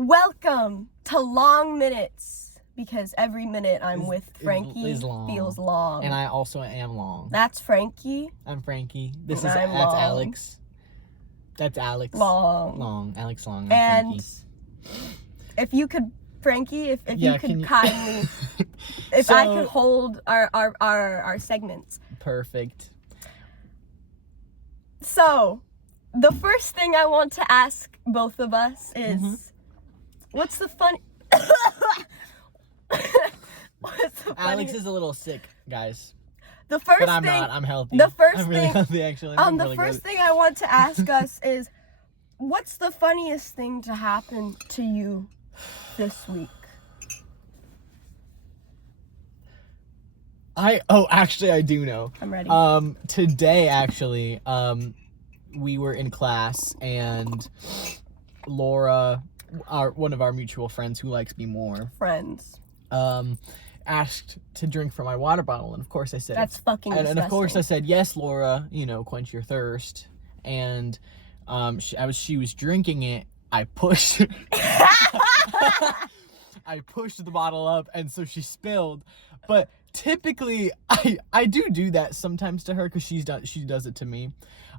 Welcome to Long Minutes, because every minute I'm with Frankie is long. feels long. And I also am long. That's Frankie. I'm Frankie. That's Alex. That's Alex. Long. Alex Long. I'm and Frankie. if you could, Frankie, if Yeah, you could kindly, if I could hold our segments. Perfect. So, the first thing I want to ask both of us is, what's the funny? Alex is a little sick, guys. The first but I'm thing, not. I'm healthy. The first I'm really thing, healthy, actually. the first thing I want to ask us is, what's the funniest thing to happen to you this week? Actually, I do know. I'm ready. Today, actually, we were in class, and Laura, one of our mutual friends who likes me more, asked to drink from my water bottle, and of course I said, that's fucking disgusting. And of course I said, yes, Laura, quench your thirst. And she was drinking it. I pushed I pushed the bottle up, and so she spilled. But typically I do that sometimes to her, because she does it to me.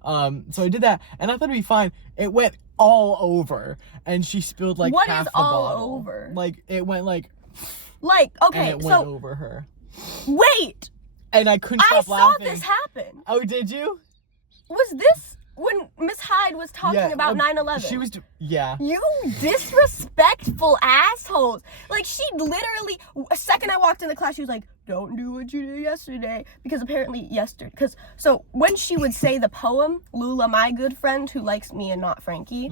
So I did that, and I thought it'd be fine. It went all over, and she spilled like what half is the all bottle. over? Like it went okay, and it went over her. Wait, and I couldn't stop laughing. I saw this happen. Oh, did you? Was this when Miss Hyde was talking about 9/11? She was, yeah. You disrespectful assholes. Like, she literally, a second I walked in the class, she was like, don't do what you did yesterday. Because apparently so when she would say the poem, Lula, my good friend who likes me and not Frankie,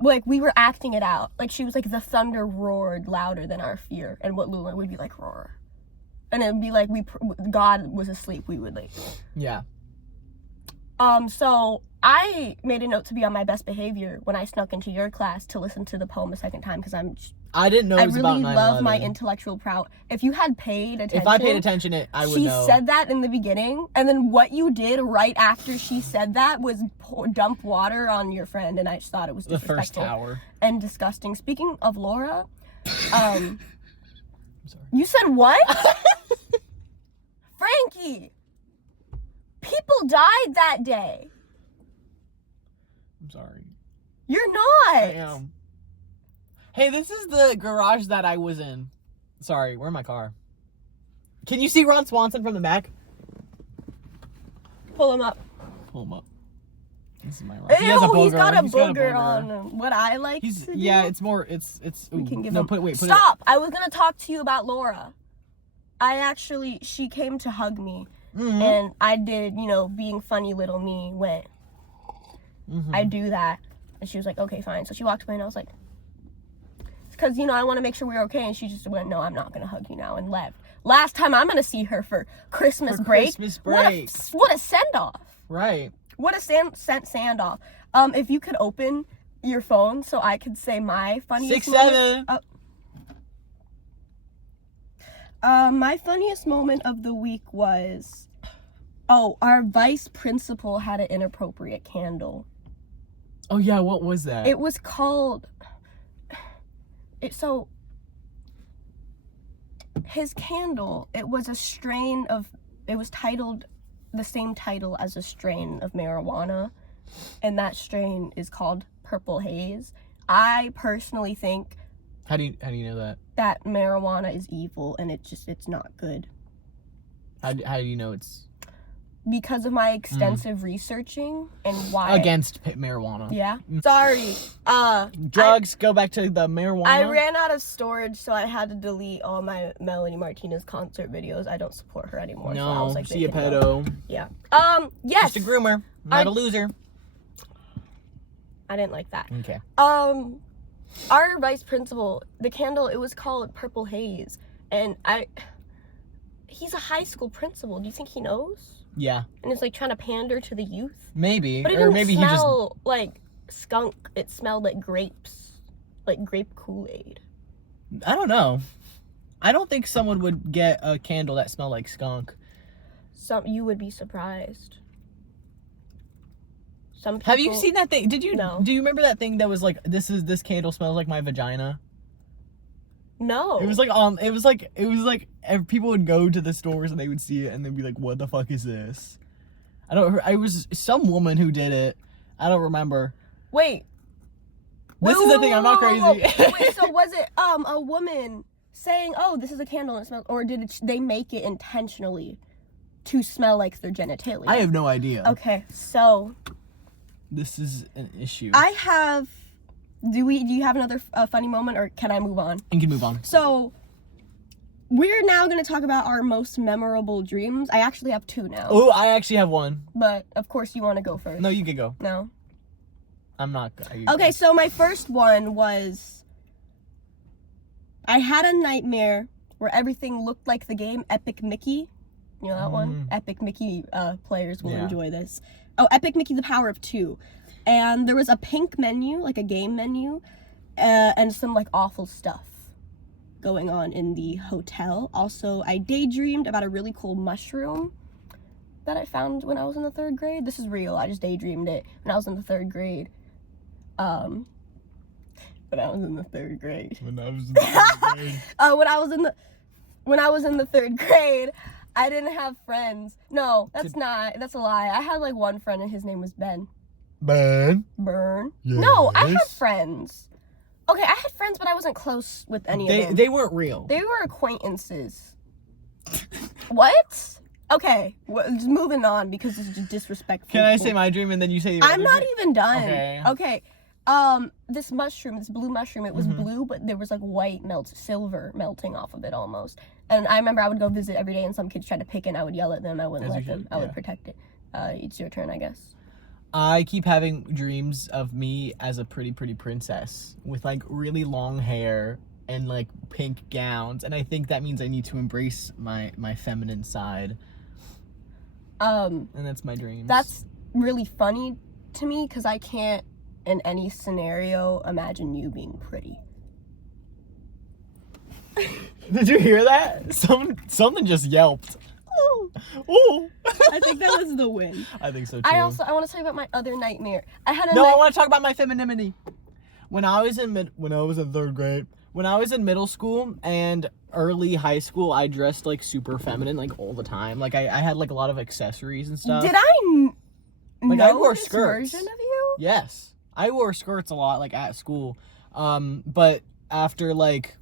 like, we were acting it out. Like, she was like, the thunder roared louder than our fear. And what Lula would be like, roar. And it would be like, God was asleep, we would like. Yeah. So I made a note to be on my best behavior when I snuck into your class to listen to the poem a second time, because I didn't know it was about 9/11. I really love my intellectual prowess. If you had paid attention, if I paid attention, I would know. She said that in the beginning, and then what you did right after she said that was dump water on your friend, and I just thought it was disrespectful. The first tower. And disgusting. Speaking of Laura, I'm sorry. You said what? Frankie! People died that day. I'm sorry. You're not. I am. Hey, this is the garage that I was in. Sorry, we're in my car. Can you see Ron Swanson from the back? Pull him up. Pull him up. This is my Ron. Ew, he's got a booger on him. What I like to do. Yeah, it's more, it's, we can give no, him. put it. Stop! I was gonna talk to you about Laura. She came to hug me. And I did, being funny little me, went, I do that. And she was like, okay, fine. So she walked away, and I was like, it's because, I want to make sure we're okay. And she just went, no, I'm not going to hug you now, and left. Last time I'm going to see her for Christmas break. Christmas break. What a send-off. Right. What a send-off. If you could open your phone so I could say my funniest 6-7. My funniest moment of the week was, our vice principal had an inappropriate candle. Oh yeah, what was that? It was called, his candle, it was titled the same title as a strain of marijuana, and that strain is called Purple Haze. I personally think, How do you know that? That marijuana is evil, and it's not good. How do you know it's? Because of my extensive researching and why. Against marijuana. Yeah. Sorry. Drugs, go back to the marijuana. I ran out of storage, so I had to delete all my Melanie Martinez concert videos. I don't support her anymore. No, so I was like, see a pedo. Yeah. Yes. Just a groomer, not a loser. I didn't like that. Okay. Our vice principal, the candle, it was called Purple Haze, and he's a high school principal. Do you think he knows? Yeah. And it's like trying to pander to the youth. Maybe. But it didn't smell like skunk. It smelled like grapes, like grape Kool-Aid. I don't know. I don't think someone would get a candle that smelled like skunk. You would be surprised. Some people, Have you seen that thing? No. Do you remember that thing that was like, this candle smells like my vagina? No. It was like people would go to the stores and they would see it and they'd be like, what the fuck is this? I was some woman who did it. I don't remember. Wait. This is the thing, I'm not crazy. Wait, so was it a woman saying, "Oh, this is a candle and it smells," or did they make it intentionally to smell like their genitalia? I have no idea. Okay, so This is an issue. I have. Do you have another funny moment, or can I move on? You can move on. So we're now going to talk about our most memorable dreams. I actually have 2 now. Oh, I actually have one. But of course you want to go first. No, you can go. No. I'm not. Okay, so my first one was I had a nightmare where everything looked like the game Epic Mickey. You know that one? Epic Mickey players will enjoy this. Oh, Epic Mickey The Power of Two. And there was a pink menu, like a game menu, and some like awful stuff going on in the hotel. Also, I daydreamed about a really cool mushroom that I found when I was in the 3rd grade. This is real. I just daydreamed it when I was in the 3rd grade. When I was in the 3rd grade. When I was in the 3rd grade. When I was in the 3rd grade, I didn't have friends. No, that's a lie. I had like one friend and his name was Ben. Ben? Burn? Yes. No, I had friends. Okay, I had friends, but I wasn't close with any of them. They weren't real. They were acquaintances. What? Okay, just moving on because it's just disrespectful. Can I say my dream and then you say your I'm other not dream? even done. Okay. This blue mushroom, it was blue, but there was like silver melting off of it almost. And I remember I would go visit every day and some kids tried to pick it and I would yell at them. I wouldn't let them. I would protect it. It's your turn, I guess. I keep having dreams of me as a pretty princess with like really long hair and like pink gowns, and I think that means I need to embrace my feminine side. And that's my dreams. That's really funny to me because I can't in any scenario imagine you being pretty. Did you hear that? Something just yelped. Ooh. I think that was the win. I think so too. I want to tell you about my other nightmare. I had a I want to talk about my femininity. When I was in 3rd grade, when I was in middle school and early high school, I dressed like super feminine like all the time. Like I had like a lot of accessories and stuff. Did I like know I wore this skirts. version of you? Yes. I wore skirts a lot like at school. But after like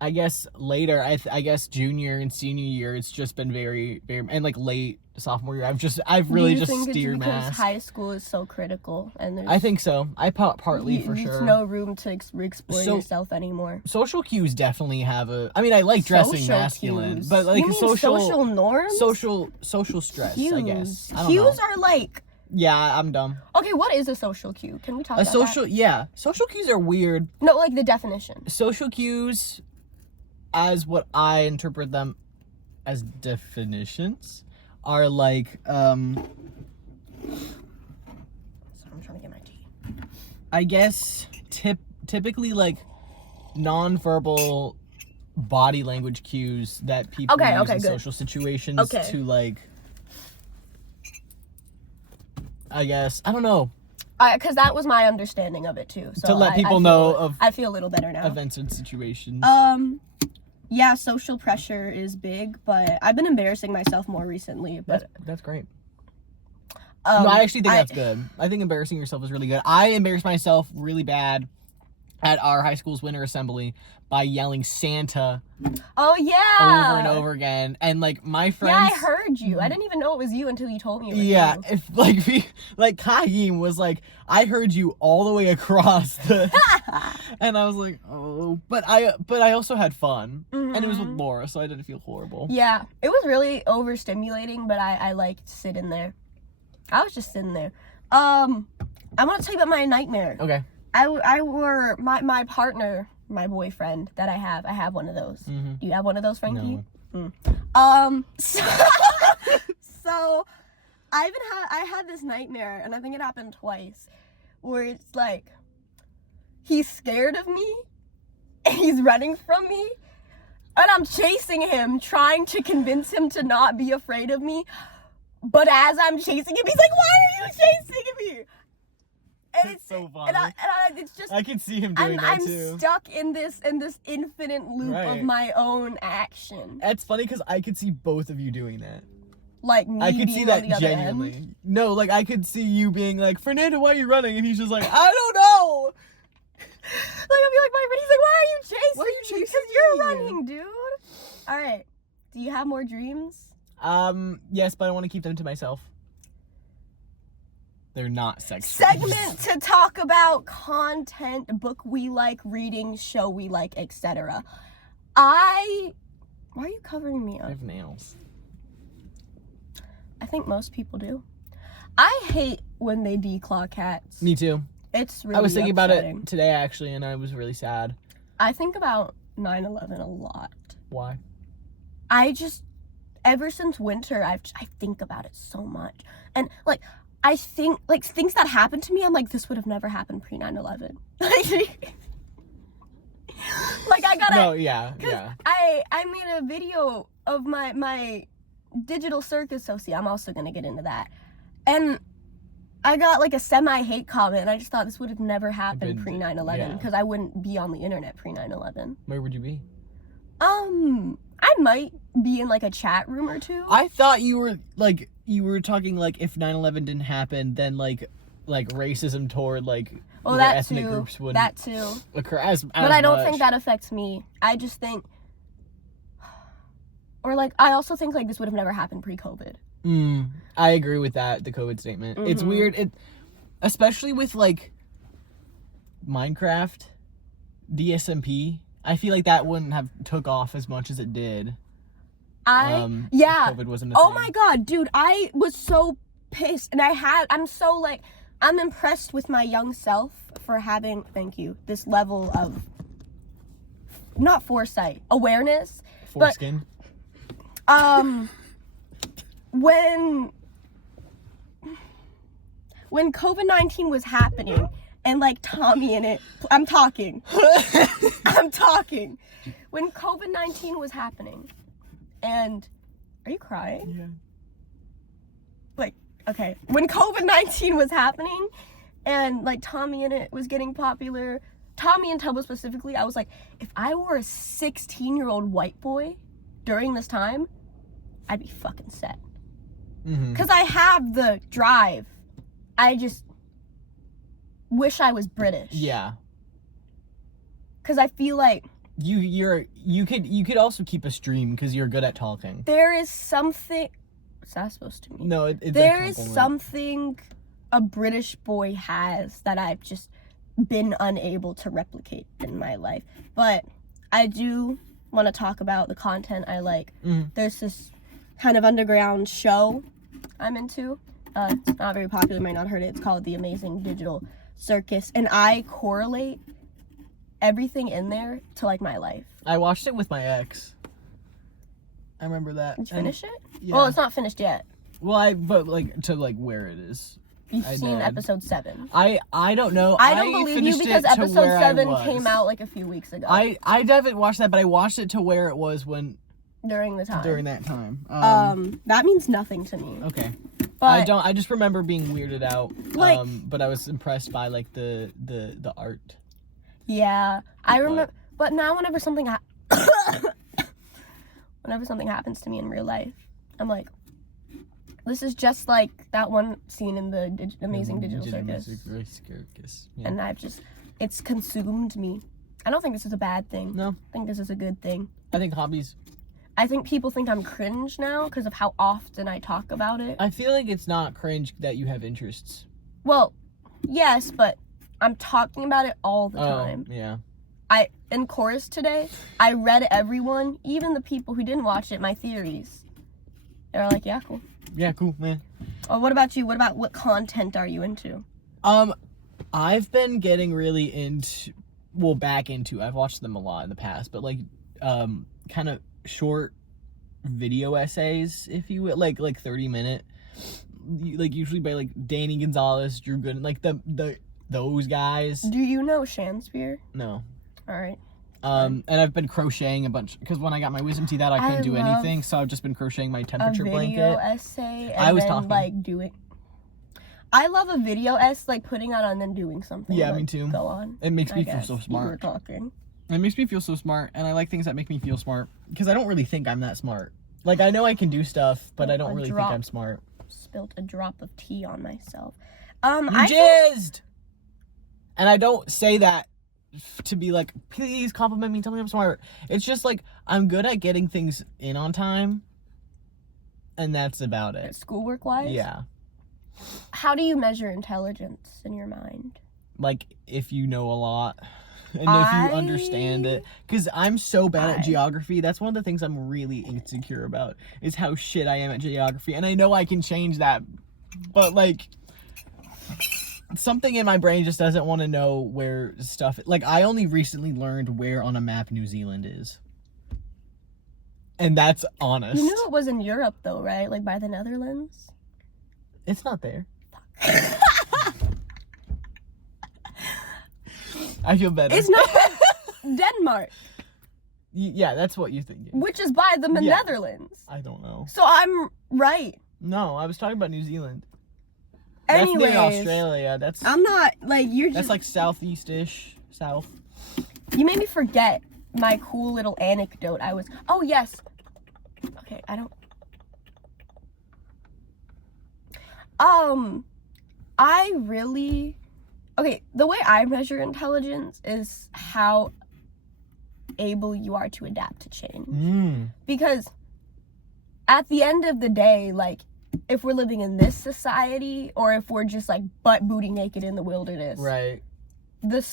I guess later, I guess junior and senior year, it's just been very, and like late sophomore year, I've really just steered because mask. High school is so critical, and I think so. Partly for sure. There's no room to explore yourself anymore. Social cues definitely have I like dressing masculine, cues. but like you mean social norms, social stress. Cues. I guess. I don't Cues know. are like. Yeah, I'm dumb. Okay, what is a social cue? Can we talk about that? Social cues are weird. No, like the definition. Social cues, as what I interpret them as definitions, are like So I'm trying to get my tea. I guess typically like nonverbal body language cues that people use in social situations to like, I guess, I don't know. Because that was my understanding of it too. So to let people know of I feel a little better now. Events and situations. Yeah, social pressure is big, but I've been embarrassing myself more recently. But that's great. No, I actually think that's good. I think embarrassing yourself is really good. I embarrassed myself really bad at our high school's winter assembly by yelling Santa over and over again, and like my friends. Yeah, I heard you. I didn't even know it was you until you told me it was you. If Kaim was like, I heard you all the way across the, and I was like, oh, but I also had fun, and it was with Laura, so I didn't feel horrible. Yeah, it was really overstimulating, but I liked sitting there. I was just sitting there. I want to tell you about my nightmare. Okay. I wore my partner, my boyfriend that I have one of those. Mm-hmm. Do you have one of those, Frankie? No. So I had this nightmare, and I think it happened twice, where it's like he's scared of me, and he's running from me, and I'm chasing him, trying to convince him to not be afraid of me. but as I'm chasing him, he's like, "Why are you chasing me?" And It's so funny. and I, it's just I can see him doing I'm that too. stuck in this infinite loop Right. of my own action. It's funny because I could see both of you doing that. Like me I could being see on that the other genuinely. end. No, like I could see you being like, Fernando, why are you running? And he's just like, I don't know. Like I'll be like, but he's like, "Why are you chasing Why are you me? chasing Because you're me?" running, dude. All right. Do you have more dreams? Yes, but I want to keep them to myself. They're not sex Segment to talk about content, book we like, reading, show we like, etc. Why are you covering me I up? have nails. I think most people do. I hate when they declaw cats. Me too. It's really I was thinking upsetting. about it today actually, and I was really sad. I think about 9/11 a lot. Why? I just, ever since winter, I think about it so much. And, like, I think, like, things that happened to me, I'm like, this would have never happened pre 9/11. Like, I gotta. No, yeah. I made a video of my digital circus associate. I'm also gonna get into that. And I got like a semi-hate comment, and I just thought this would have never happened pre 9/11 because I wouldn't be on the internet pre 9/11. Where would you be? I might be in like a chat room or two. I thought you were talking like if 9/11 didn't happen, then like racism toward like Well, the that ethnic too. groups wouldn't That too. occur as But I don't much. think that affects me. I just think, or like, I also think like this would have never happened pre-COVID. I agree with that. The COVID statement. It's Mhm. weird. Especially with like Minecraft, DSMP. I feel like that wouldn't have took off as much as it did. If Yeah. COVID wasn't a Oh thing. my god, dude, I was so pissed, and I'm impressed with my young self for having, thank you, this level of, not foresight, awareness. Foreskin. When COVID-19 was happening, and like Tommy in it, I'm talking. When COVID-19 was happening, and, are you crying? Yeah. Like, okay, when COVID-19 was happening and like Tommy in it was getting popular, Tommy and Tubbo specifically, I was like, if I were a 16-year-old white boy during this time, I'd be fucking set. Mm-hmm. Because I have the drive. I just wish I was British. Yeah. Because I feel like You could also keep a stream because you're good at talking. there is something, what's that supposed to mean? No, it's There a is compliment. something a British boy has that I've just been unable to replicate in my life. But I do want to talk about the content I like. Mhm. There's this kind of underground show I'm into. It's not very popular, you might not have heard it. It's called The Amazing Digital Circus. And I correlate everything in there to like my life. I watched it with my ex. I remember that. Did you finish it? Yeah. Well, it's not finished yet. but like to like where it is. You've I seen did. episode 7. I don't know. I don't believe you finished because it to episode where I 7 was. came out like a few weeks ago. I haven't watched that, but I watched it to where it was when during the time. during that time. That means nothing to me. Okay. But I just remember being weirded out. Like- But I was impressed by like the art. yeah, I remember. But now, whenever something happens to me in real life, I'm like, this is just like that one scene in the Amazing Digital Circus, Yeah. and it's consumed me. I don't think this is a bad thing. No, I think this is a good thing. I think hobbies. I think people think I'm cringe now because of how often I talk about it. I feel like it's not cringe that you have interests. Well, yes, but I'm talking about it all the time. Yeah. In chorus today, I read everyone, even the people who didn't watch it, my theories. They were like, yeah, cool. Yeah, cool, man. Oh, what about you? What content are you into? I've been getting really back into, I've watched them a lot in the past, but like, kind of short video essays, if you will, like 30-minute, like usually by like Danny Gonzalez, Drew Gooden, like those guys. Do you know Shakespeare? No. All right. fun. And I've been crocheting a bunch because when I got my wisdom teeth out, I couldn't do love anything, so I've just been crocheting my temperature a video blanket. essay and I was then talking. like doing. I love a video essay, like putting it on and then doing something. Yeah, like, me too. Go on. It makes I me feel guess so you were smart. talking. It makes me feel so smart, and I like things that make me feel smart because I don't really think I'm that smart. Like, I know I can do stuff, but I don't really think I'm smart. Spilt a drop of tea on myself. You I jizzed! And I don't say that to be like, please compliment me, tell me I'm smart. It's just like, I'm good at getting things in on time, and that's about it. Schoolwork wise? Yeah. How do you measure intelligence in your mind? Like, if you know a lot, and if you understand it. Because I'm so bad at geography. That's one of the things I'm really insecure about, is how shit I am at geography. And I know I can change that, but like, something in my brain just doesn't want to know where stuff. Like, I only recently learned where on a map New Zealand is, and that's honest. You knew it was in Europe though, right? Like by the Netherlands. It's not there. I feel better. It's not Denmark, Yeah, that's what you're thinking. which is by the Yeah. Netherlands. I don't know. So I'm right. No, I was talking about New Zealand. Anyways, That's near Australia. That's I'm not like you're that's just like southeast-ish, south. you made me forget my cool little anecdote. Oh yes. Okay, I don't. I really. Okay, the way I measure intelligence is how able you are to adapt to change. Because at the end of the day, like, if we're living in this society or if we're just like butt booty naked in the wilderness, Right. the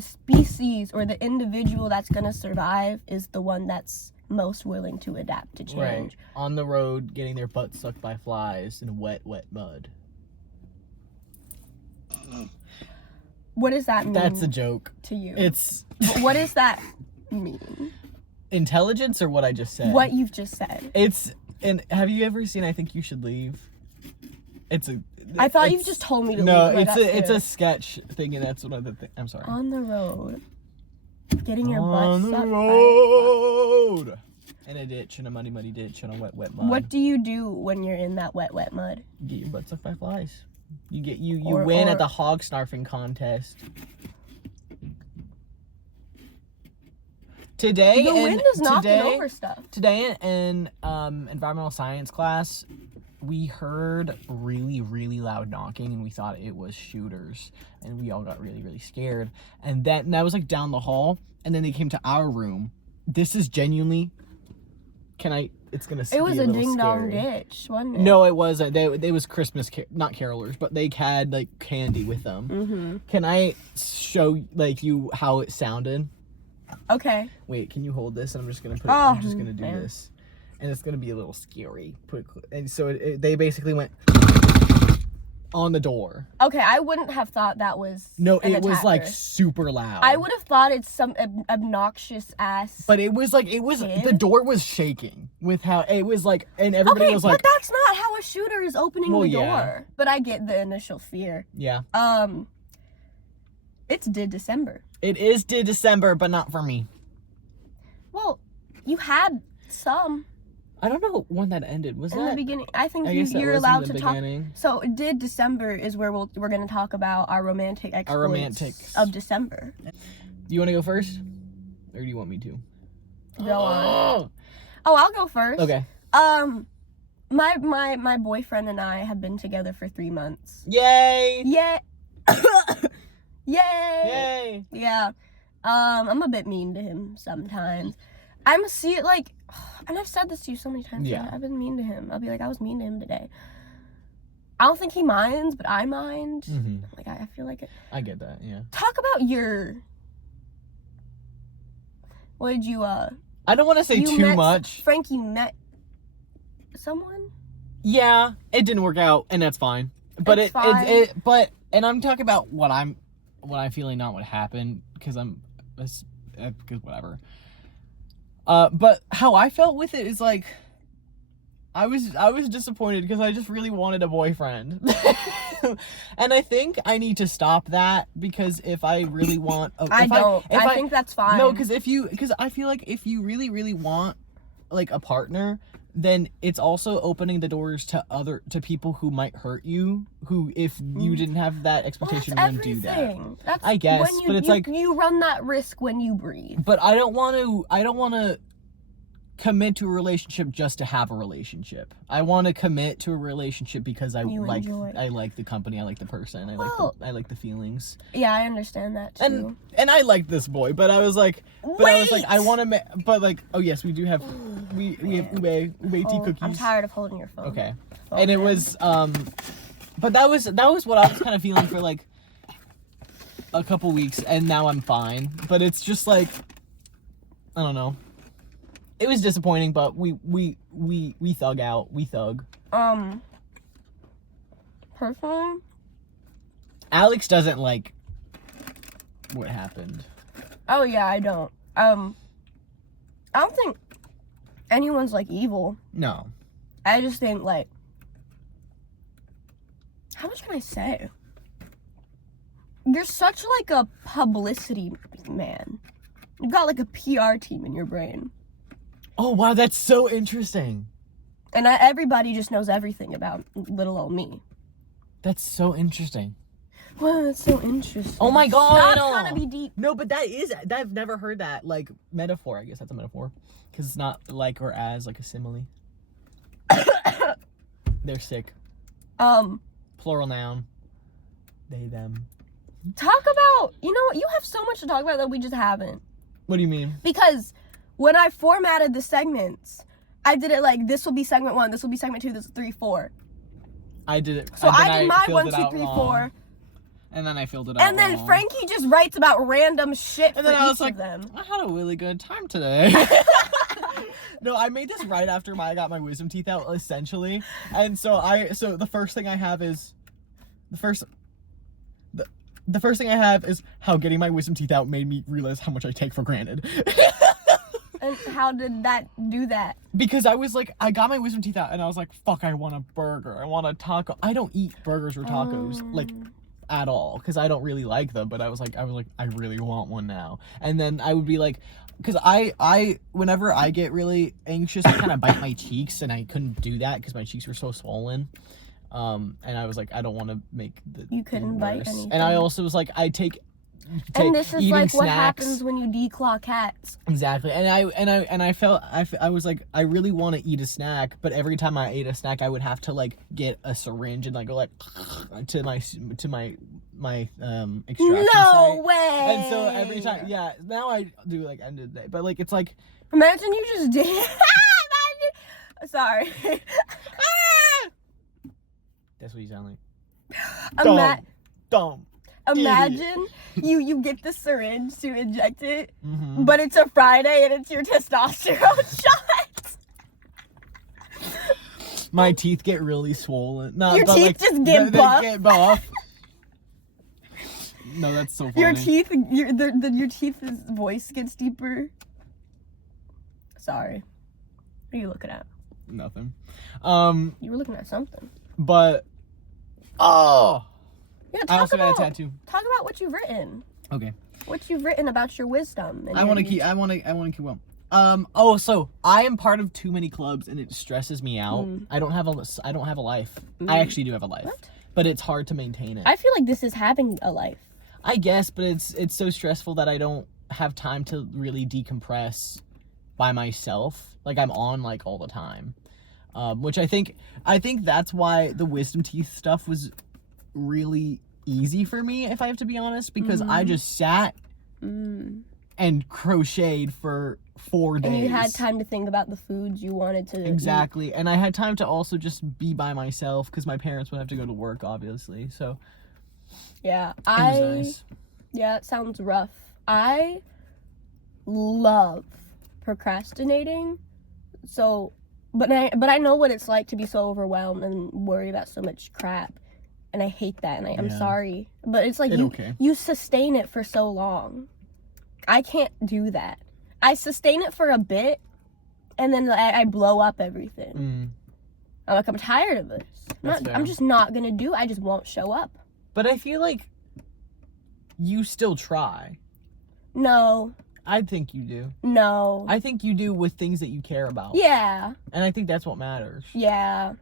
species or the individual that's gonna survive is the one that's most willing to adapt to change. Right. On the road, getting their butt sucked by flies in wet mud. What does that mean? That's a joke. to you. It's What does that mean? intelligence or what I just said? What you've just said. It's and have you ever seen I Think You Should Leave? I thought you just told me to No, leave. it's a sketch thing, and that's one of the things. I'm sorry. On the road. Getting your On butt the sucked by- road. In a ditch, in a muddy ditch, in a wet mud. What do you do when you're in that wet mud? You get your butt sucked by flies. You Or- win or- at the hog snarfing contest. Today, The wind is knocking over stuff. Today in environmental science class, we heard really, really loud knocking, and we thought it was shooters, and we all got really, really scared. And that was like down the hall, and then they came to our room. This is genuinely. It's gonna. It was be a little ding dong scary. ditch, wasn't it? No, it wasn't. It was Christmas, not carolers, but they had like candy with them. Mm-hmm. Can I show like you how it sounded? Okay. Wait, can you hold this? I'm just gonna Oh, I'm just gonna do man. this, and it's gonna be a little scary. And so they basically went on the door. Okay, I wouldn't have thought that was. No, an it was like attacker. super loud. I would have thought it's some obnoxious ass. But it was the Kid? door was shaking with how it was like, and everybody okay, was like, but that's not how a shooter is opening Well, the yeah. door. But I get the initial fear. yeah, It's December. it is December, but not for me. Well, you had some I don't know when that ended. Was in the that? beginning. I think I guess that you're was in allowed the to talk. beginning. So December is where we're going to talk about our romantic exploits romantics. of December. Do you want to go first, or do you want me to? Go on. Oh, I'll go first. Okay. My boyfriend and I have been together for 3 months. Yay! Yeah. Yay. Yay! Yeah. I'm a bit mean to him sometimes. I'm like, and I've said this to you so many times. Yeah. I've been mean to him. I'll be like, I was mean to him today. I don't think he minds, but I mind. Mm-hmm. Like, I feel like it. I get that. Yeah. Talk about what did you, I don't want to say you too met- much. Frank, you met someone? Yeah, it didn't work out, and that's fine. But It's fine. and I'm talking about what I'm feeling, not what happened, because because whatever. But how I felt with it is like, I was disappointed because I just really wanted a boyfriend. And I think I need to stop that, because if I really want, I think that's fine. No, because I feel like if you really, really want like a partner, then it's also opening the doors to people who might hurt you, who if you didn't have that expectation wouldn't do that. That's I guess, when but it's like you run that risk when you breathe. But I don't want to commit to a relationship just to have a relationship. I want to commit to a relationship because I like the company, I like the person, I like the feelings. Yeah, I understand that too. And I like this boy, but I was like, I want to, but like, oh yes, we do have, we have ube tea cookies. I'm tired of holding your phone. Okay, and it was but that was what I was kind of feeling for like a couple weeks, and now I'm fine. But it's just like, I don't know. It was disappointing, but we thug out. We thug. Personally, Alex doesn't like what happened. Oh yeah, I don't. I don't think anyone's like evil. No. I just think like, how much can I say? You're such like a publicity man. You've got like a PR team in your brain. Oh wow, that's so interesting. And everybody just knows everything about little old me. That's so interesting. Wow, that's so interesting. Oh my god. Stop trying to be deep. No, but I've never heard that like metaphor. I guess that's a metaphor, because it's not like or as like a simile. They're sick. Plural noun. They, them. Talk about, you know what? You have so much to talk about that we just haven't. What do you mean? Because when I formatted the segments, I did it like, this will be segment 1, this will be segment 2, this is 3, 4. I did it. So I did my 1, 2, 3, 4. And then I filled it out. And then Frankie just writes about random shit and then for I was each like, of them. I had a really good time today. No, I made this right after I got my wisdom teeth out, essentially. And so the first thing I have is the first thing I have is how getting my wisdom teeth out made me realize how much I take for granted. And how did that do that? Because I was like, I got my wisdom teeth out and I was like, fuck, I want a burger. I want a taco. I don't eat burgers or tacos like at all, because I don't really like them, but I was like, I really want one now. And then I would be like, because I whenever I get really anxious, I kind of bite my cheeks, and I couldn't do that because my cheeks were so swollen. And I was like, I don't want to make the You couldn't bite anything. And I also was like, and this is like snacks. what happens when you declaw cats. Exactly. And I was like, I really want to eat a snack, but every time I ate a snack, I would have to like get a syringe and like go like to my extraction No site. way. And so every time, yeah, now I do like end of the day, but like it's like, imagine you just did. Imagine. Sorry. That's what you sound like. Dumb. Imagine you get the syringe to inject it, Mm-hmm. but it's a Friday and it's your testosterone shot. My teeth get really swollen. No, Your but teeth like, just get they buff. get buff. No, that's so funny. Your teeth's voice gets deeper. Sorry. What are you looking at? Nothing. You were looking at something. But Yeah, I also got a tattoo. Talk about what you've written. Okay. What you've written about your wisdom. And I want to keep well. So I am part of too many clubs and it stresses me out. I don't have a life. I actually do have a life. What? But it's hard to maintain it. I feel like this is having a life. I guess, but it's so stressful that I don't have time to really decompress by myself. Like I'm on like all the time. Which I think that's why the wisdom teeth stuff was really easy for me, if I have to be honest, because I just sat and crocheted for 4 days. And you had time to think about the foods you wanted to Exactly. eat. And I had time to also just be by myself because my parents would have to go to work, obviously. So yeah, it was nice. Yeah, it sounds rough. I love procrastinating. So, but I know what it's like to be so overwhelmed and worry about so much crap. And I hate that, and I'm sorry. But it's like you sustain it for so long. I can't do that. I sustain it for a bit, and then I blow up everything. I'm like, I'm tired of this. That's fair. I'm just not gonna do. I just won't show up. But I feel like you still try. No. I think you do. No. I think you do with things that you care about. Yeah. And I think that's what matters. Yeah.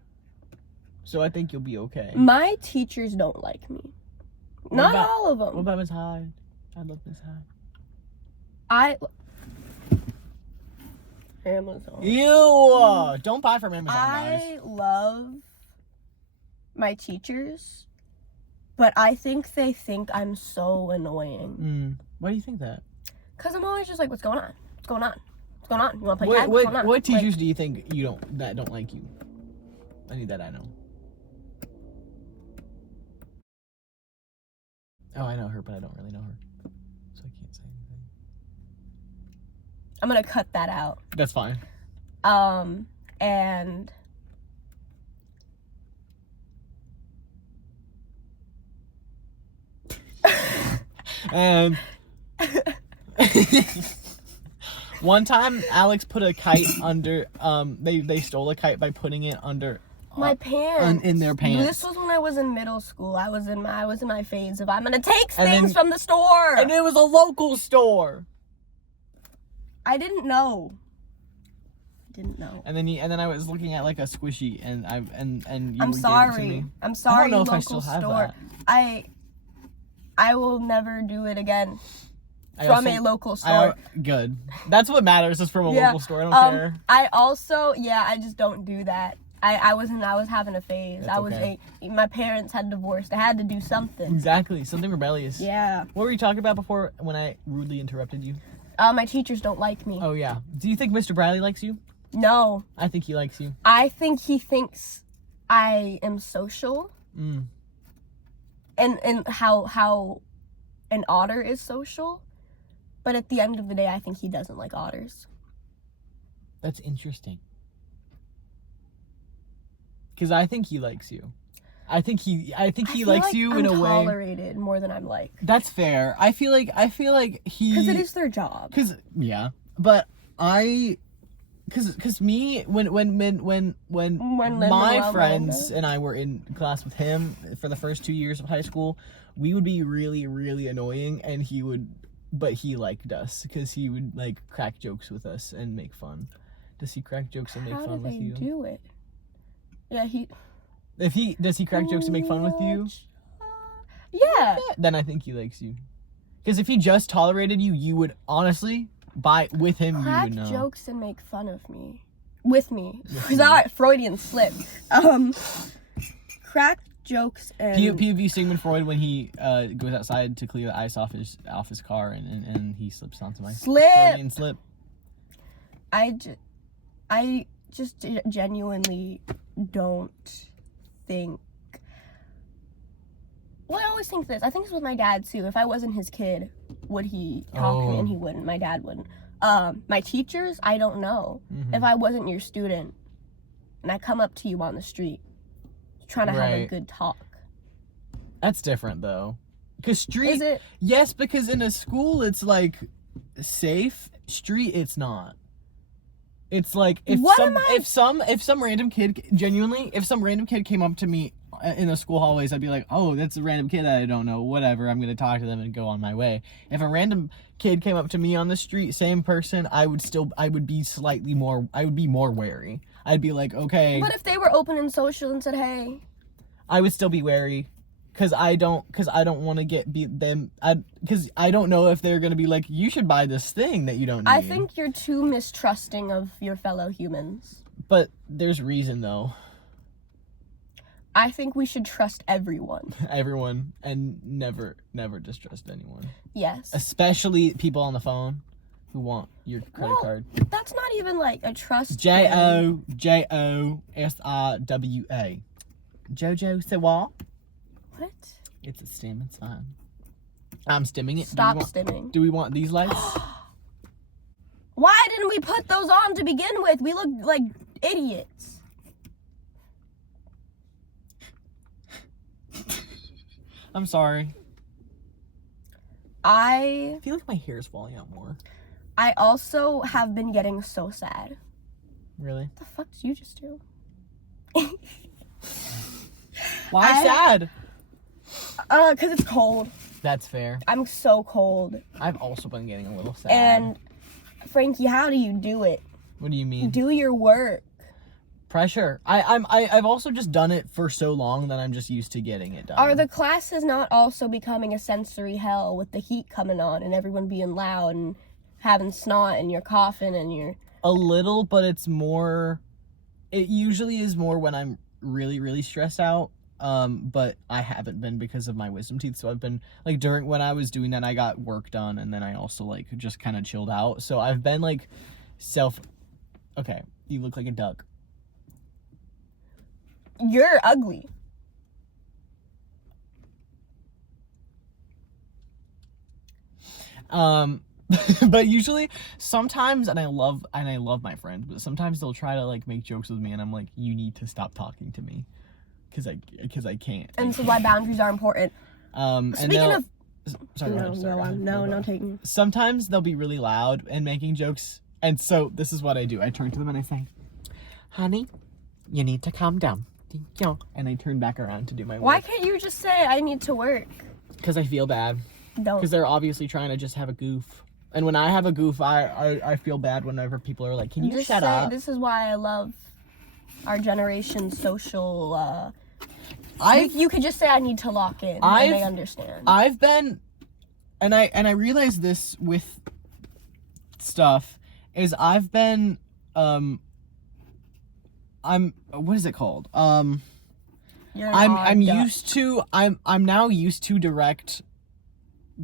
So I think you'll be okay. My teachers don't like me. Not all of them. What about Miss Hyde? I love Miss Hyde. Amazon. Ew! Don't buy from Amazon, guys. I love my teachers, but I think they think I'm so annoying. Why do you think that? Cause I'm always just like, what's going on? What's going on? What's going on? You wanna play tag? What's going on? What teachers do you think that don't like you? I need that. I know. Oh, I know her, but I don't really know her, so I can't say anything. I'm gonna cut that out. That's fine. And And one time Alex put a kite under they stole a kite by putting it under my pants. in their pants. This was when I was in middle school. I was in my phase of I'm gonna take And things then- from the store. And it was a local store. I didn't know. And then I was looking at like a squishy and you I'm gave it to sorry. me. I'm sorry, I don't know if I local still have store. that. I will never do it again I from also- a local store. Good. That's what matters is from a Yeah. local store. I don't care. I also, I just don't do that. I was having a phase. That's okay. My parents had divorced. I had to do something. Exactly. Something rebellious. Yeah. What were you talking about before when I rudely interrupted you? My teachers don't like me. Oh yeah. Do you think Mr. Bradley likes you? No. I think he likes you. I think he thinks I am social. Mm. And how an otter is social. But at the end of the day, I think he doesn't like otters. That's interesting. Because I think he likes you. I think he likes you in a way. I'm tolerated more than I'm liked. That's fair. I feel like he. Because it is their job. But because me when my friends and I were in class with him for the first 2 years of high school, we would be really really annoying, and but he liked us because he would like crack jokes with us and make fun. Does he crack jokes and make fun with you? How do they do it? Yeah, Does he crack jokes and make fun with you? Yeah. Then I think he likes you. Because if he just tolerated you, you would honestly with him Crack you would know. jokes and make fun of me. With me. With you. Because Freudian slip. Crack jokes and POV Sigmund Freud when he goes outside to clear the ice off his car and he slips onto my Freudian slip. I just genuinely don't think. Well, I always think this. I think this with my dad too. If I wasn't his kid, would he talk to me? And he wouldn't. My dad wouldn't. My teachers, I don't know. Mm-hmm. If I wasn't your student and I come up to you on the street trying to have a good talk. That's different though. Because street, is it? Yes, because in a school it's like safe. Street, it's not. It's like if some random kid came up to me in the school hallways, I'd be like, oh, that's a random kid that I don't know. Whatever, I'm gonna talk to them and go on my way. If a random kid came up to me on the street, same person, I would be more wary. I'd be like, okay. But if they were open and social and said, hey, I would still be wary. Because I don't want to because I don't know if they're going to be like, you should buy this thing that you don't need. I think you're too mistrusting of your fellow humans. But there's reason, though. I think we should trust everyone. Everyone, and never distrust anyone. Yes. Especially people on the phone who want your credit card. That's not even like a trust Jojosa. Jojo Siwa. What? It's a stem, it's fine. I'm stimming it. Stop stimming. Do we want these lights? Why didn't we put those on to begin with? We look like idiots. I'm sorry. I feel like my hair is falling out more. I also have been getting so sad. Really? What the fuck did you just do? Why sad? Cause it's cold. That's fair. I'm so cold. I've also been getting a little sad. And Frankie, how do you do it? What do you mean? Do your work. Pressure. I've also just done it for so long that I'm just used to getting it done. Are the classes not also becoming a sensory hell with the heat coming on and everyone being loud and having snot and you're coughing and you're... A little, but it's more... It usually is more when I'm really, really stressed out. But I haven't been because of my wisdom teeth. So I've been, like, when I was doing that, I got work done. And then I also, like, just kind of chilled out. So I've been, like, Okay, you look like a duck. You're ugly. But usually, sometimes, and I love my friends, but sometimes they'll try to, like, make jokes with me, and I'm like, you need to stop talking to me, because I can't. And this is why boundaries are important. Speaking of... Sorry, no taking. Sometimes they'll be really loud and making jokes, and so this is what I do. I turn to them and I say, honey, you need to calm down. Thank you. And I turn back around to do my work. Why can't you just say, I need to work? Because I feel bad. Don't. Because they're obviously trying to just have a goof. And when I have a goof, I feel bad whenever people are like, can you just shut say, up? This is why I love our generation's social, you could just say I need to lock in and they understand. I've been, and I realize this with stuff, is I've been, what is it called? I'm now used to direct,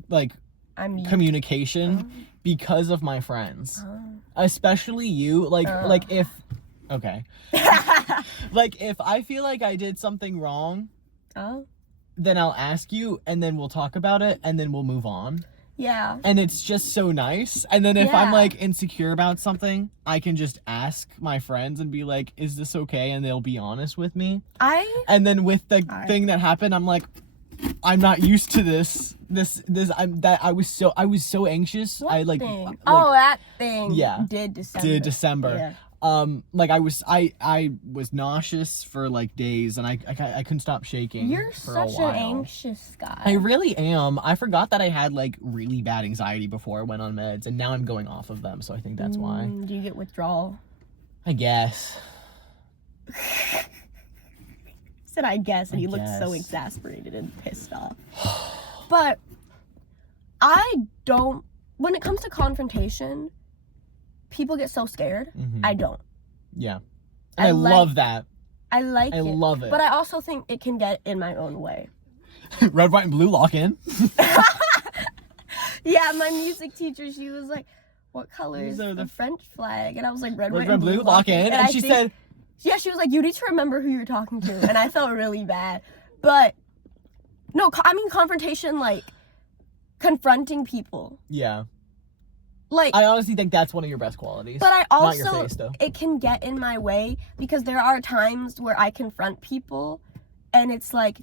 like, communication because of my friends, especially you. Like if like if I feel like I did something wrong, then I'll ask you, and then we'll talk about it, and then we'll move on. Yeah. And it's just so nice. And then if I'm like insecure about something, I can just ask my friends and be like, is this okay? And they'll be honest with me. And then with the thing that happened, I'm like, I'm not used to this. I was so anxious. What thing? That thing. Yeah. Did December. Yeah. Like I was nauseous for like days, and I couldn't stop shaking. You're for such a while. an anxious guy. I really am. I forgot that I had like really bad anxiety before I went on meds, and now I'm going off of them, so I think that's why. Do you get withdrawal? I guess. Said I guess, and he looked so exasperated and pissed off. But when it comes to confrontation, people get so scared. I don't. Yeah. And I love that. I like it. I love it. But I also think it can get in my own way. Red, white, and blue, lock in. Yeah, my music teacher, she was like, what color is the French flag? And I was like, red, white, and blue, lock in. And she said... Yeah, she was like, you need to remember who you're talking to. And I felt really bad. But, no, I mean confrontation, like, confronting people. Yeah. Like, I honestly think that's one of your best qualities. But I also, not your face, though. It can get in my way because there are times where I confront people and it's like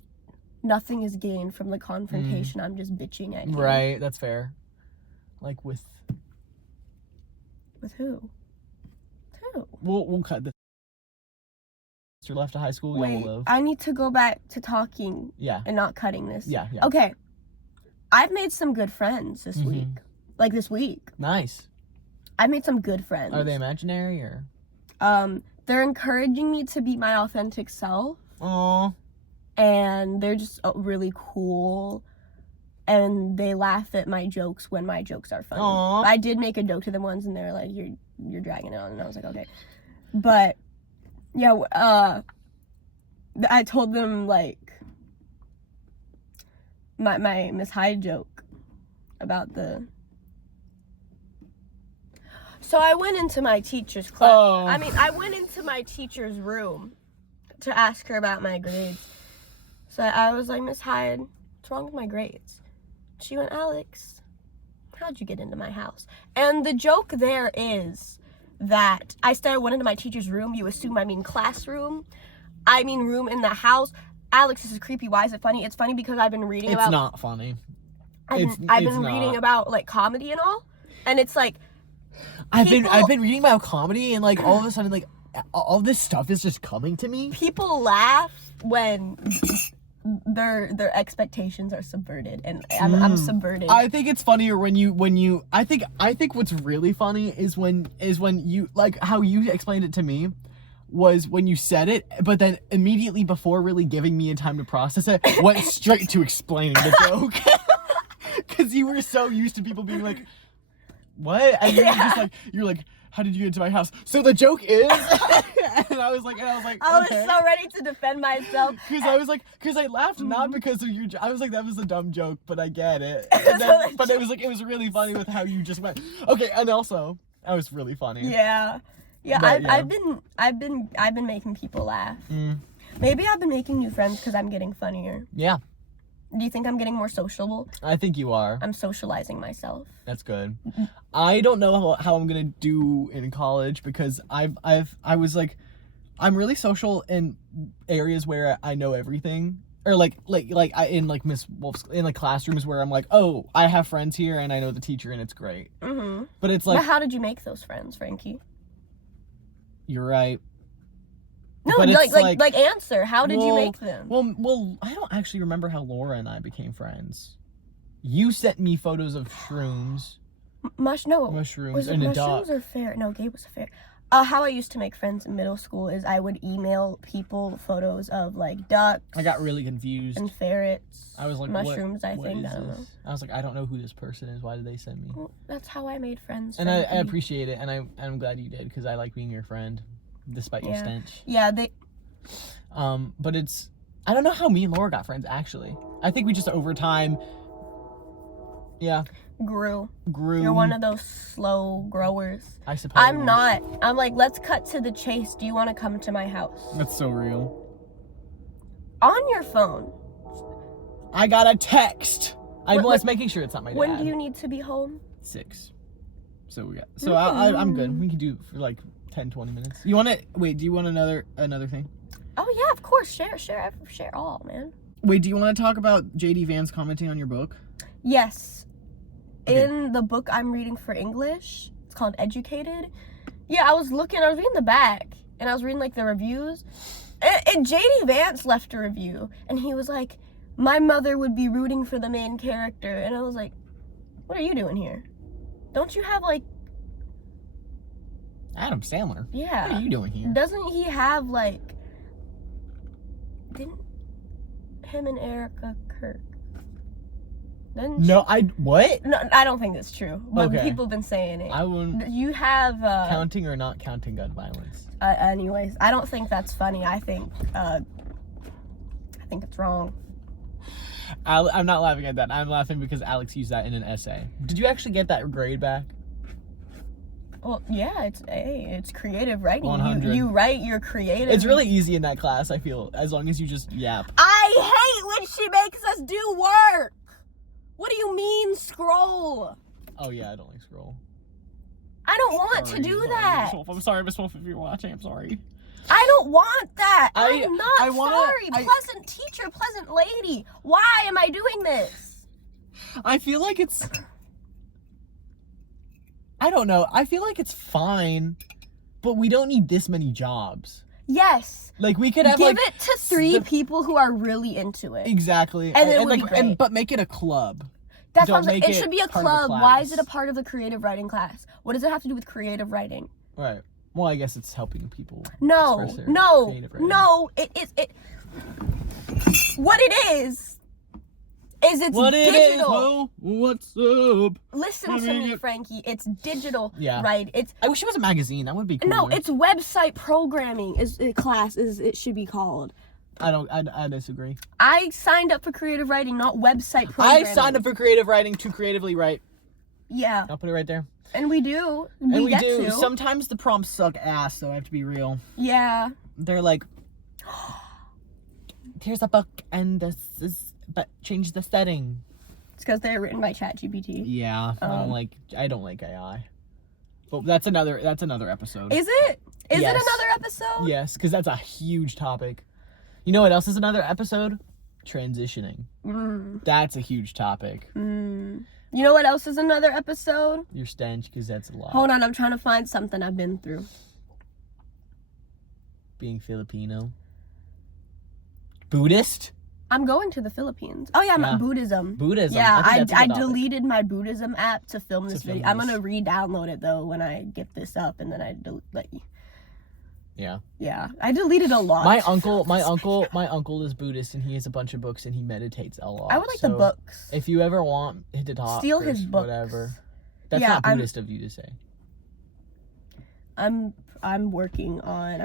nothing is gained from the confrontation. I'm just bitching at you. Right, that's fair. Like with who? Who? We'll cut this. You're left to high school. Wait, I need to go back to talking. Yeah. And not cutting this. Yeah. Okay. I've made some good friends this week. Like this week. Nice. I've made some good friends. Are they imaginary or? They're encouraging me to be my authentic self. Aww. And they're just really cool. And they laugh at my jokes when my jokes are funny. Aww. I did make a joke to them once and they're like, you're dragging it on. And I was like, okay. But, yeah, I told them, like, my Miss Hyde joke about the... So I went into my teacher's class. Oh. I went into my teacher's room to ask her about my grades. So I was like, Miss Hyde, what's wrong with my grades? She went, Alex, how'd you get into my house? And the joke there is that I said I went into my teacher's room. You assume I mean classroom. I mean room in the house. Alex, this is creepy. Why is it funny? It's funny because I've been reading about... It's not funny. I've been reading about, like, comedy and all. And it's like... I've been reading about comedy and, like, all of a sudden, like, all this stuff is just coming to me. People laugh when their expectations are subverted, and I'm subverted. I think it's funnier when you I think what's really funny is when you, like how you explained it to me, was when you said it, but then immediately before really giving me a time to process it, went straight to explaining the joke. Because you were so used to people being like, what? And you're just like, how did you get into my house? So the joke is, and I was like, I okay. was so ready to defend myself. Because I laughed not because of your. I was like, that was a dumb joke, but I get it. And then, but it was really funny with how you just went. Okay, and also that was really funny. Yeah. But, I've been making people laugh. Maybe I've been making new friends because I'm getting funnier. Yeah. Do you think I'm getting more sociable? I think you are. I'm socializing myself. That's good. I don't know how I'm gonna do in college because I was like, I'm really social in areas where I know everything, or like in like Miss Wolf's, in like classrooms where I'm like, oh, I have friends here and I know the teacher and it's great. Mm-hmm. But it's like, but how did you make those friends, Frankie? You're right. No, But it's like answer. How did you make them? Well, I don't actually remember how Laura and I became friends. You sent me photos of shrooms. Mushrooms Was it and a mushrooms duck. or fair? No, Gabe was fair. How I used to make friends in middle school is I would email people photos of like ducks. I got really confused. And ferrets. I was like, mushrooms. what I think. is I don't this? know. I was like, I don't know who this person is. Why did they send me? Well, that's how I made friends. And I Frankie. appreciate it, and I'm glad you did because I like being your friend, despite your stench. Yeah, But it's, I don't know how me and Laura got friends actually. I think we just over time. Yeah. grew. Grew. You're one of those slow growers. I suppose. I'm not. I'm like, let's cut to the chase. Do you want to come to my house? That's so real. On your phone. I got a text. I What- was making sure it's not my dad. When do you need to be home? 6. So we got. So I'm good. We can do for like 10-20 minutes. You want to wait? Do you want another thing? Oh yeah, of course. Share all, man. Wait, do you want to talk about JD Vance commenting on your book? Yes. Okay. In the book I'm reading for English, it's called Educated. Yeah, I was reading the back, and I was reading like the reviews, and JD Vance left a review, and he was like, my mother would be rooting for the main character, and I was like, what are you doing here? Don't you have like... Adam Sandler. Yeah. What are you doing here? Doesn't he have like... Didn't him and Erica Kirk... Didn't No, what? No, I don't think that's true. But Okay. people have been saying it. I wouldn't. You have Counting or not counting gun violence? anyways, I don't think that's funny. I think it's wrong. I'm not laughing at that. I'm laughing because Alex used that in an essay. Did you actually get that grade back? Well, yeah, it's creative writing. 100. You write, you're creative. It's really easy in that class, I feel, as long as you just yap. I hate when she makes us do work. What do you mean scroll? Oh yeah, I don't like scroll. I don't want to do that. I'm sorry, Miss Wolf, if you're watching. I'm sorry. I don't want that. I I'm not wanna- sorry. Pleasant teacher, pleasant lady. Why am I doing this? I feel like it's... I don't know. I feel like it's fine, but we don't need this many jobs. Yes. Like, we could have, Give like... it to 3 people who are really into it. Exactly. And it would be great. But make it a club. That's Don't what I'm saying. make It should be a part of the club. Why is class. it a part of the creative writing class? What does it have to do with creative writing? Right. Well, I guess it's helping people No, express their no, creative writing. no. It. What it is it's What it is, digital. ho? What's up? Listen to me, Frankie. It's digital. Yeah. Right. It's I wish it was a magazine. That would be cool. no. It's website programming. Is class is it should be called. I disagree. I signed up for creative writing, not website programming. I signed up for creative writing to creatively write. Yeah, I'll put it right there. and we do. And we get do. to. Sometimes the prompts suck ass, though. I have to be real. Yeah. They're like, here's a book, and this is, but change the setting. It's because they're written by ChatGPT. Yeah, I don't like AI. But that's another episode. Is it? Is Yes. it another episode? Yes, because that's a huge topic. You know what else is another episode? Transitioning. That's a huge topic. You know what else is another episode? Your stench, because that's a lot. Hold on, I'm trying to find something I've been through. being Filipino? Buddhist? I'm going to the Philippines. Oh yeah, Yeah. Buddhism. Buddhism. Yeah, think that's a I good topic. deleted my Buddhism app to film this film video. I'm this. gonna re-download it though when I get this up, and then Yeah. yeah, I deleted a lot. My uncle is Buddhist, and he has a bunch of books, and he meditates a lot. I would like the So books. If you ever want to talk, Steal or his books. whatever. That's Yeah, not Buddhist of you to say. I'm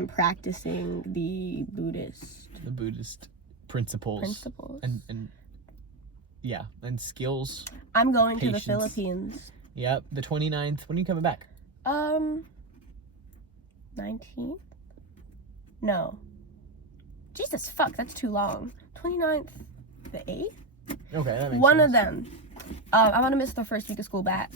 practicing the Buddhist The Buddhist principles. principles. And yeah, and skills. I'm going to the patience. Philippines. Yep, the 29th. When are you coming back? 19th? No. Jesus fuck, that's too long. 29th, the 8th? Okay, that makes One sense. of them. I'm gonna miss the first week of school back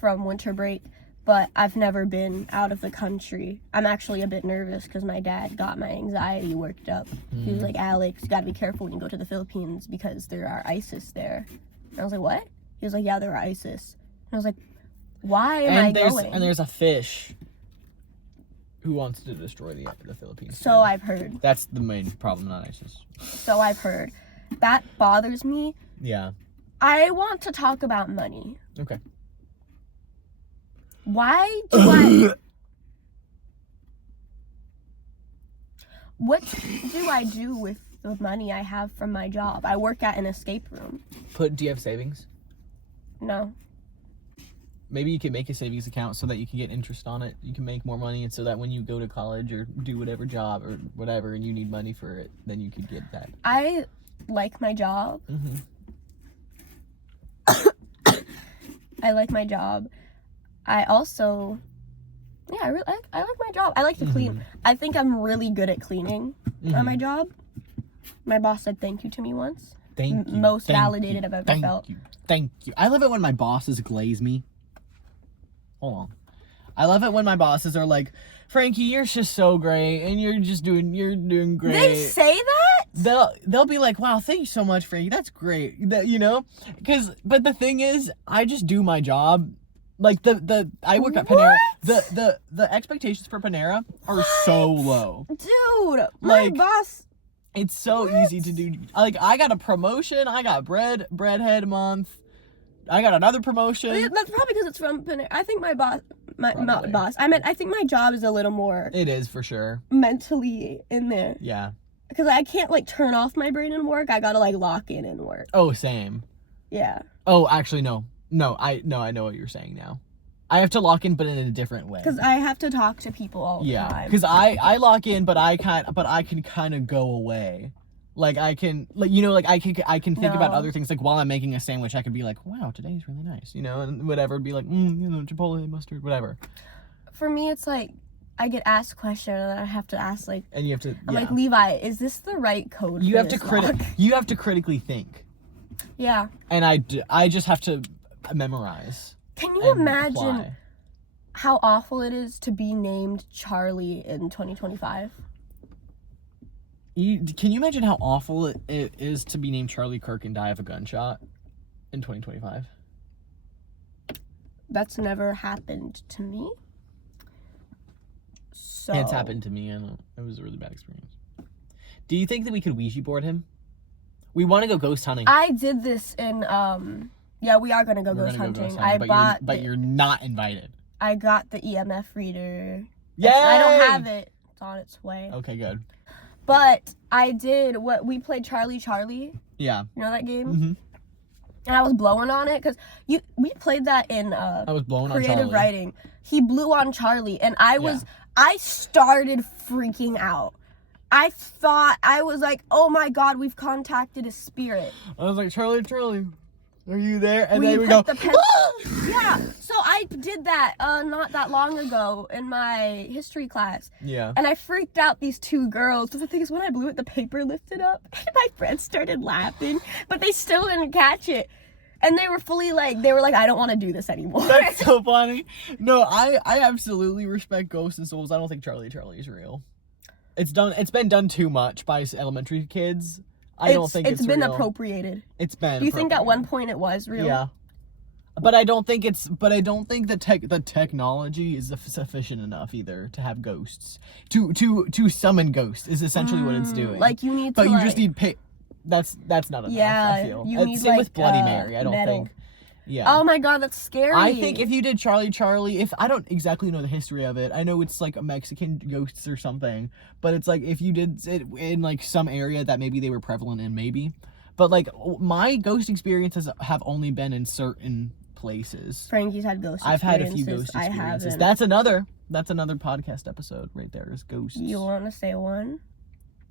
from winter break, but I've never been out of the country. I'm actually a bit nervous because my dad got my anxiety worked up. He was like, Alex, you gotta be careful when you go to the Philippines because there are ISIS there. And I was like, what? He was like, yeah, there are ISIS. And I was like, why am I going? And there's a fish who wants to destroy the Philippines. So too. I've heard. That's the main problem, not ISIS. So I've heard. That bothers me. Yeah. I want to talk about money. Okay. Why do I... What do I do with the money I have from my job? I work at an escape room. Do you have savings? No. Maybe you can make a savings account so that you can get interest on it. You can make more money, and so that when you go to college or do whatever job or whatever and you need money for it, then you could get that. I like my job. Mm-hmm. I like my job. I also... Yeah, I like my job. I like to clean. I think I'm really good at cleaning at my job. My boss said thank you to me once. Thank you. Most Thank validated you. I've ever Thank felt. you. Thank you. I love it when my bosses glaze me. Hold on. I love it when my bosses are like, Frankie, you're just so great, and you're doing great. They say that? They'll be like, wow, thank you so much, Frankie. That's great. That, you know, but the thing is, I just do my job. Like I work at Panera. The expectations for Panera are so low. Dude, my Like, boss... It's so easy to do. Like, I got a promotion. I got breadhead month. I got another promotion. That's probably because it's from Panera. I think my boss... Probably. Not boss. I think my job is a little more It is for sure. mentally in there. Yeah. Because I can't, like, turn off my brain and work. I gotta, like, lock in and work. Oh, same. Yeah. Oh, actually, no. I know what you're saying now. I have to lock in, but in a different way. Because I have to talk to people all the Yeah, time. because I lock in, but I can kind of go away. Like I can, like, you know, like I can think about No. other things. Like while I'm making a sandwich, I could be like, wow, today's really nice, you know, and whatever. Be like, you know, chipotle mustard, whatever. For me, it's like, I get asked a question and I have to ask, like, And you have to. I'm Yeah. like, Levi, is this the right code You for have to this lock? You have to critically think, Yeah. and I just have to memorize. Can you and imagine apply. how awful it is to be named Charlie in 2025? Can you imagine how awful it is to be named Charlie Kirk and die of a gunshot in 2025? That's never happened to me. So It's happened to me. I know. It was a really bad experience. Do you think that we could Ouija board him? We want to go ghost hunting. I did this in yeah, we are gonna go We're ghost gonna go hunting. ghost hunting, I bought but you're not invited. I got the EMF reader. Yay! I don't have it. It's on its way. Okay, good. But I did what we played Charlie. Yeah. You know that game? Mm-hmm. And I was blowing on it because we played that in I was blowing on creative Charlie. writing. He blew on Charlie, and I started freaking out. I thought, I was like, oh my god, we've contacted a spirit. I was like, Charlie, are you there? And Will then you we go. put the pen- Yeah, so I did that not that long ago in my history class. Yeah. And I freaked out these two girls. But the thing is, when I blew it, the paper lifted up. And my friends started laughing, but they still didn't catch it. And they were like, I don't want to do this anymore. That's so funny. No, I absolutely respect ghosts and souls. I don't think Charlie is real. It's been done too much by elementary kids. I don't think it's been real. appropriated. It's been. Do you think at one appropriated. point it was real? Yeah. But I don't think the technology is sufficient enough either to have ghosts. To summon ghosts is essentially what it's doing. Like you need But to you like, just need That's not enough, Yeah, I feel. you need, Same with like, Bloody Mary, I don't metal. think. Yeah. Oh my god, that's scary. I think if you did Charlie, if I don't exactly know the history of it, I know it's like a Mexican ghosts or something, but it's like if you did it in like some area that maybe they were prevalent in, maybe. But like my ghost experiences have only been in certain places. Frankie's had ghost I've had experiences. a few ghost experiences. I That's another podcast episode right there is ghosts. You want to say one?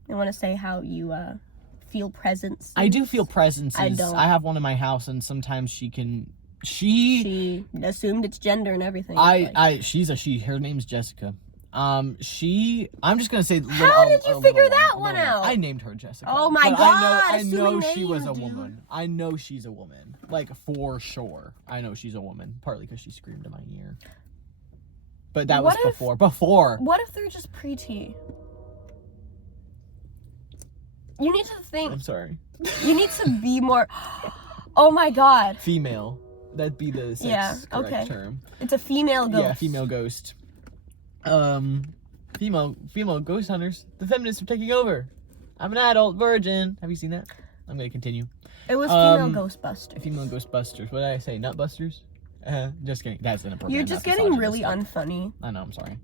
You want to say how you feel presence? I do feel presences. I don't. I have one in my house, and sometimes she assumed its gender and everything. She's a she. Her name's Jessica. I'm just gonna say. How did you figure that one out? I named her Jessica. Oh my but god! I know she was a dude. woman. I know she's a woman, like for sure. I know she's a woman, partly because she screamed in my ear. But that was before. Before. What if they're just preteen? You need to think. I'm sorry. You need to be more. Oh my god. Female. That'd be the sex correct term. It's a female ghost. Yeah, female ghost. Female ghost hunters. The feminists are taking over. I'm an adult virgin. Have you seen that? I'm gonna continue. It was female Ghostbusters. Female Ghostbusters. What did I say? Nutbusters? Just kidding. That's inappropriate. You're just getting really unfunny. I know. I'm sorry.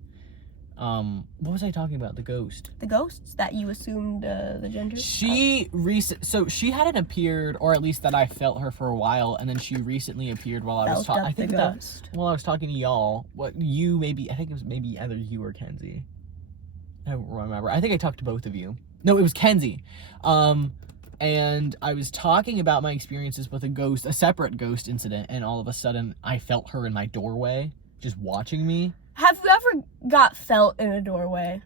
What was I talking about? The ghost. The ghosts that you assumed the gender. So she hadn't appeared, or at least that I felt her for a while, and then she recently appeared while I was talking. I think while I was talking to y'all. I think it was maybe either you or Kenzie. I don't remember. I think I talked to both of you. No, it was Kenzie. And I was talking about my experiences with a separate ghost incident, and all of a sudden I felt her in my doorway, just watching me. Have you ever got felt in a doorway?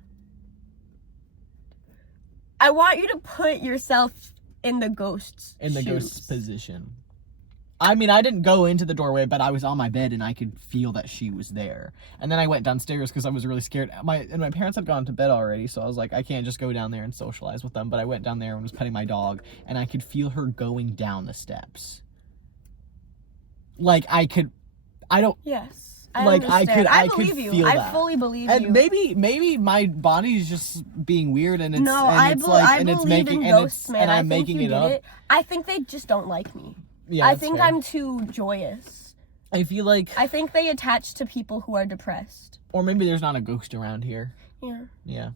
I want you to put yourself in the ghost's ghost's position. I mean, I didn't go into the doorway, but I was on my bed and I could feel that she was there. And then I went downstairs because I was really scared. My parents had gone to bed already, so I was like, I can't just go down there and socialize with them. But I went down there and was petting my dog, and I could feel her going down the steps. Like Yes. I could feel that. I fully believe and you. maybe my body is just being weird, and it's I believe in ghosts, man. And I'm making it up. I think they just don't like me. Yeah, I think I'm too joyous. I feel like I think they attach to people who are depressed. Or maybe there's not a ghost around here. Yeah. Yeah.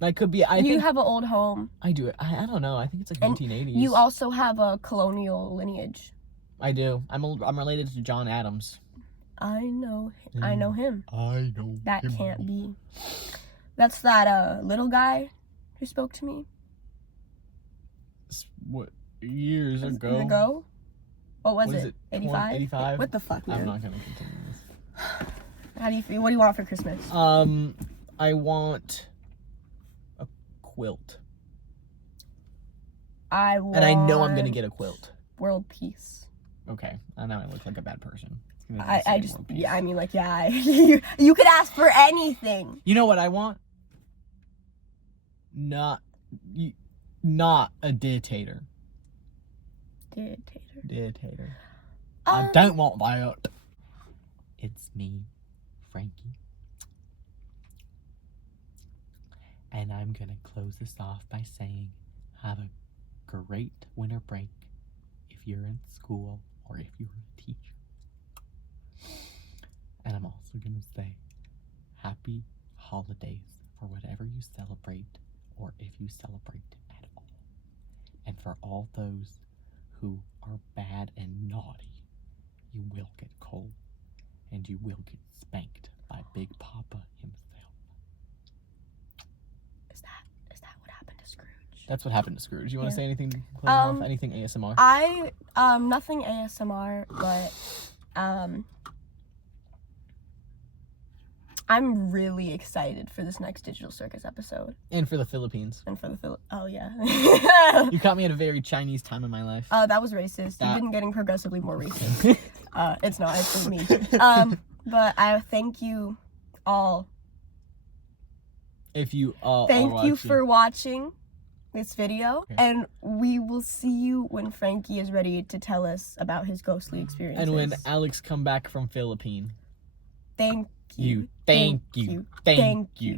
That could be. You have an old home. I do. I don't know. I think it's like 1980s. You also have a colonial lineage. I do. I'm related to John Adams. I know him. I know That can't be. That's that little guy who spoke to me. What, years ago? What was it? 85? 85? What the fuck, man? I'm not gonna continue this. How do you feel? What do you want for Christmas? I want a quilt. And I know I'm gonna get a quilt. World peace. Okay, I know I look like a bad person. You could ask for anything. You know what I want? Not a dictator. Dictator. I don't want that. It's me, Frankie. And I'm gonna close this off by saying, have a great winter break if you're in school or if you're a teacher. And I'm also gonna say, happy holidays for whatever you celebrate, or if you celebrate at all. And for all those who are bad and naughty, you will get cold, and you will get spanked by Big Papa himself. Is that what happened to Scrooge? That's what happened to Scrooge. You want to say anything to close off? Anything ASMR? Nothing ASMR, but I'm really excited for this next Digital Circus episode. And for the Philippines. Oh, yeah. You caught me at a very Chinese time in my life. That was racist. You've been getting progressively more racist. It's not. It's just me. But I thank you all. If you all Thank you for watching. this video, Okay. and we will see you when Frankie is ready to tell us about his ghostly experiences. And when Alex come back from Philippines. Thank Thank you. Thank you.